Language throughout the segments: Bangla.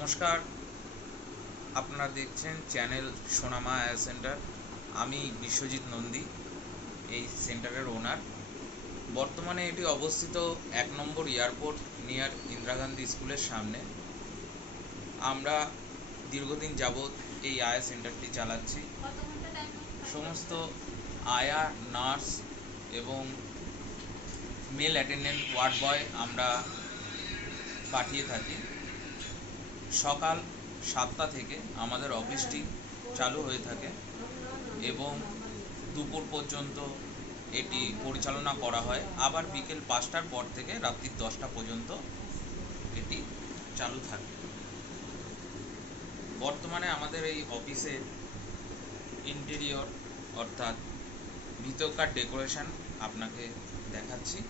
নমস্কার, আপনারা দেখছেন চ্যানেল সোনামা আয়া সেন্টার। আমি বিশ্বজিৎ নন্দী, এই সেন্টারের ওনার। বর্তমানে এটি অবস্থিত 1 নম্বর এয়ারপোর্ট নিয়ার ইন্দিরা গান্ধী স্কুলের সামনে। আমরা দীর্ঘদিন যাবৎ এই আয়া সেন্টারটি চালাচ্ছি। সমস্ত আয়া, নার্স এবং মেল অ্যাটেন্ডেন্ট, ওয়ার্ড বয় আমরা পাঠিয়ে থাকি। সকাল 7টা থেকে আমাদের অফিসটি চালু হয়ে থাকে এবং দুপুর পর্যন্ত এটি পরিচালনা করা হয়। আবার বিকেল 5টার পর থেকে রাত্রি 10টা পর্যন্ত এটি চালু থাকে। বর্তমানে আমাদের এই অফিসের ইন্টেরিয়র অর্থাৎ ভিতরকার ডেকোরেশন আপনাকে দেখাচ্ছি।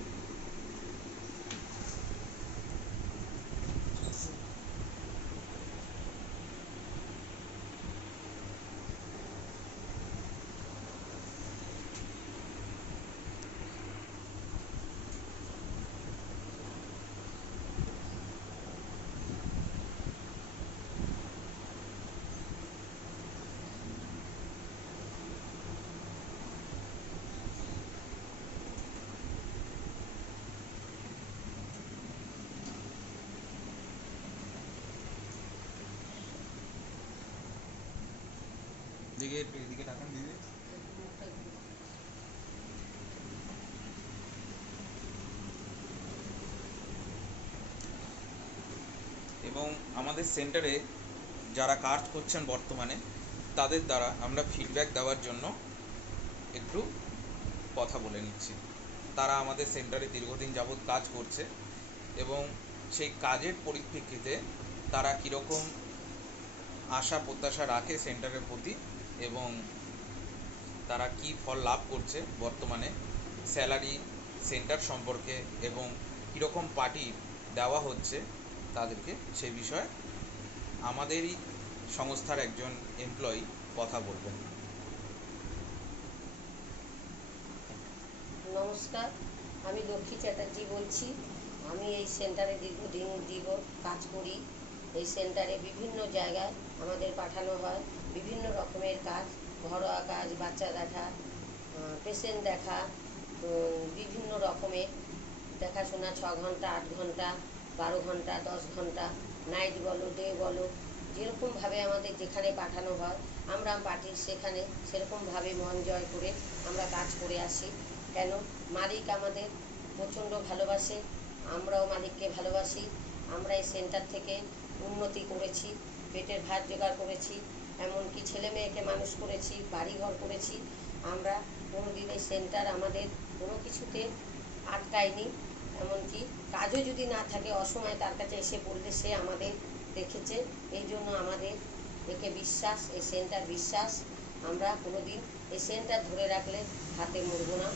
এদিকে তাকান দিদি। এবং আমাদের সেন্টারে যারা কাজ করছেন বর্তমানে, তাদের দ্বারা আমরা ফিডব্যাক দেওয়ার জন্য একটু কথা বলে নিচ্ছি। তারা আমাদের সেন্টারে দীর্ঘদিন যাবৎ কাজ করছে এবং সেই কাজের পরিপ্রেক্ষিতে তারা কীরকম আশা প্রত্যাশা রাখে সেন্টারের প্রতি এবং তারা কি ফল লাভ করছে বর্তমানে, স্যালারি, সেন্টার সম্পর্কে এবং কীরকম পার্টি দেওয়া হচ্ছে তাদেরকে, সেই বিষয়ে আমাদেরই সংস্থার একজন এমপ্লয়ি কথা বলবেন। নমস্কার, আমি লক্ষ্মী চ্যাটার্জি বলছি। আমি এই সেন্টারে দীর্ঘদিন কাজ করি। এই সেন্টারে বিভিন্ন জায়গায় আমাদের পাঠানো হয় বিভিন্ন রকমের কাজ, ঘরোয়া কাজ, বাচ্চা দেখা, পেশেন্ট দেখা, বিভিন্ন রকমের দেখাশোনা, 6 ঘন্টা, 8 ঘন্টা, 12 ঘন্টা, 10 ঘন্টা, নাইট বলো, ডে বলো, যেরকমভাবে আমাদের যেখানে পাঠানো হয় আমরা পার্টির সেখানে সেরকমভাবে মন জয় করে আমরা কাজ করে আসি। কেন, মালিক আমাদের প্রচণ্ড ভালোবাসে, আমরাও মালিককে ভালোবাসি। আমরা এই সেন্টার থেকে উন্নতি করেছি, পেটের ভাত জোগাড় করেছি, এমনকি ছেলে মেয়েকে মানুষ করেছি, বাড়িঘর করেছি। আমরা কোনোদিন এই সেন্টার আমাদের কোনো কিছুতে আটকায়নি। এমনকি কাজও যদি না থাকে অসময়ে তার কাছে এসে পড়লে সে আমাদের দেখেছে। এই জন্য আমাদের একে বিশ্বাস, এই সেন্টার বিশ্বাস। আমরা কোনোদিন এই সেন্টার ধরে রাখলে হাতে মরবো না।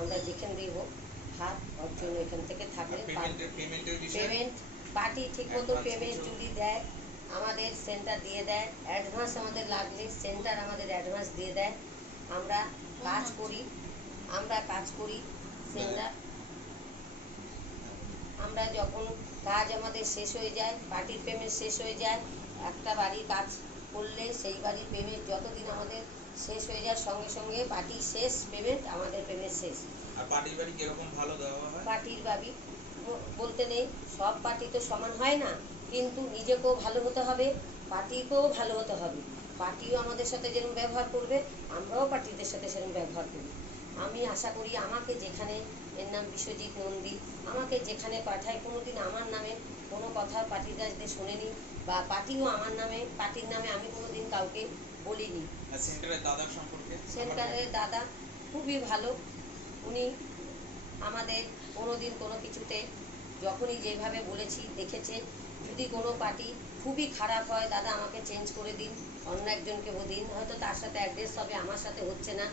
আমরা যেখান দিয়ে হোক হাত ওর জন্য এখান থেকে থাকলে পেমেন্ট পার্টি ঠিকমতো পেমেন্ট যদি দেয়, আমাদের সেন্টার দিয়ে দেয়। অ্যাডভান্স আমাদের লাগলে সেন্টার আমাদের অ্যাডভান্স দিয়ে দেয়। আমরা কাজ করি সেন্টার। আমরা যখন কাজ আমাদের শেষ হয়ে যায়, পার্টির পেমেন্ট শেষ হয়ে যায়, একটা বাড়ির কাজ করলে সেই বাড়ির পেমেন্ট যতদিন আমাদের শেষ হয়ে যায় সঙ্গে সঙ্গে পার্টি শেষ, পেমেন্ট আমাদের পেমেন্ট শেষ। আর পার্টির বাড়ি কিরকম ভালো দেওয়া হয়? পার্টির বাড়ি বলতে নেই, সব পার্টি তো সমান হয় না, কিন্তু নিজেকেও ভালো হতে হবে, পার্টিকেও ভালো হতে হবে। পার্টিও আমাদের সাথে যেরকম ব্যবহার করবে, আমরাও পার্টিদের সাথে সেরকম ব্যবহার করি। আমি আশা করি আমাকে যেখানে, এর নাম বিশ্বজিৎ নন্দী, আমাকে যেখানে পাঠায় কোনোদিন আমার নামে কোনো কথা পার্টিদারদের শোনেনি, বা পার্টিও আমার নামে, পার্টির নামে আমি কোনোদিন কাউকে বলিনি। সেন্টারের দাদার সম্পর্কে? সেন্টারের দাদা খুবই ভালো। উনি আমাদের কোনোদিন কোনো কিছুতে যখনই যেভাবে বলেছি দেখেছে। যদি কোনো পার্টি খুবই খারাপ হয়, দাদা আমাকে চেঞ্জ করে দিন, অন্য একজনকে দিন, হয়তো তার সাথে অ্যাড্রেস হবে, আমার সাথে হচ্ছে না,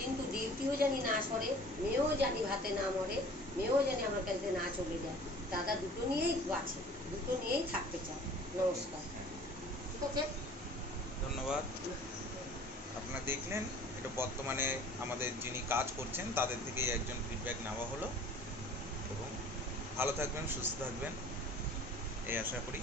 কিন্তু ডিউটিও জানি না সরে, মেয়েও জানি ভাতে না মরে, মেয়েও জানি আমার কাছে না চলে যায়। দাদা দুটো নিয়েই আছে, দুটো নিয়েই থাকতে চায়। নমস্কার। ওকে, ধন্যবাদ। আপনারা দেখলেন, এটা বর্তমানে আমাদের যিনি কাজ করছেন তাদের থেকেই একজন ফিডব্যাক নেওয়া হলো। এবং ভালো থাকবেন, সুস্থ থাকবেন এই আশা করি।